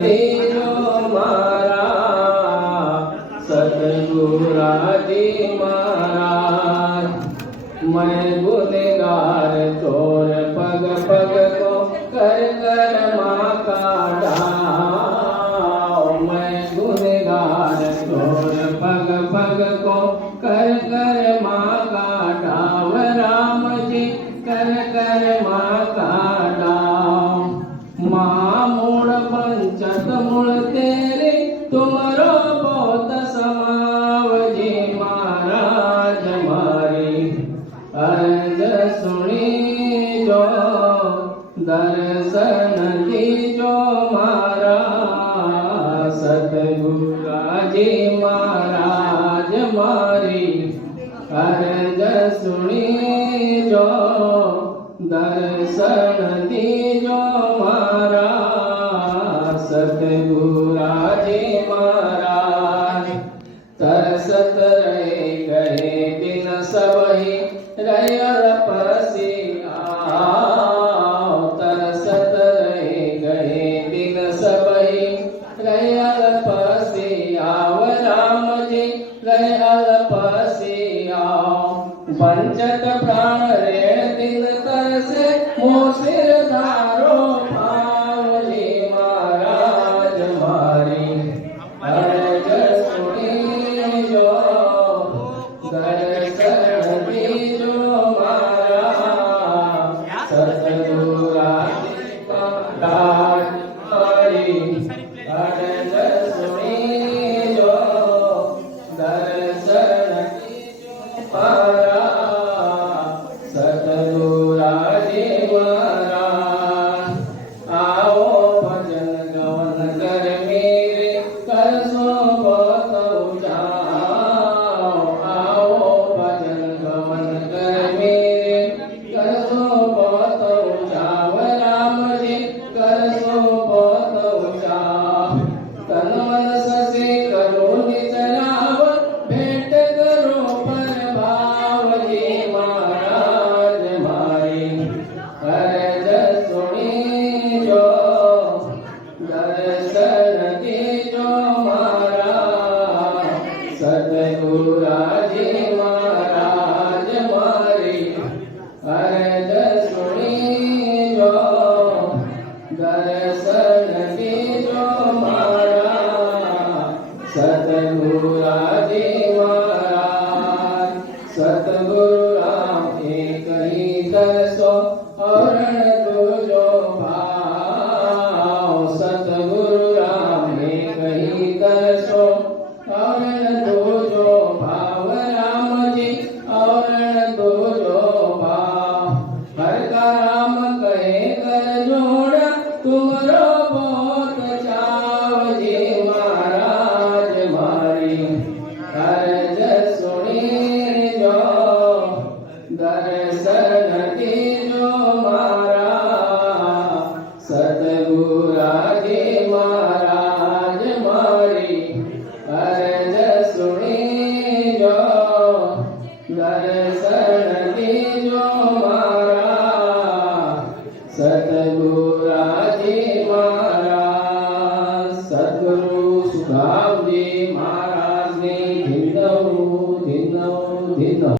तेरो मारा सतगुराजी महाराज। मैं गुनहगार चोर पग पग को कर कर माँ का डाव। मैं गुनहगार चोर पग पग को कर कर माँ का डाव। राम जी कर कर माँ का डाव। माँ मूल पंचत मूल तेरे तुमरो बहुत समावजी महाराज। मारी अर्ज सुनी जो दर्शन दीजो मारा। सतगुराजी महाराज मारी अर्ज सुनी जो दर्शन दीजो मारा। सतगुराजी महाराज तरसत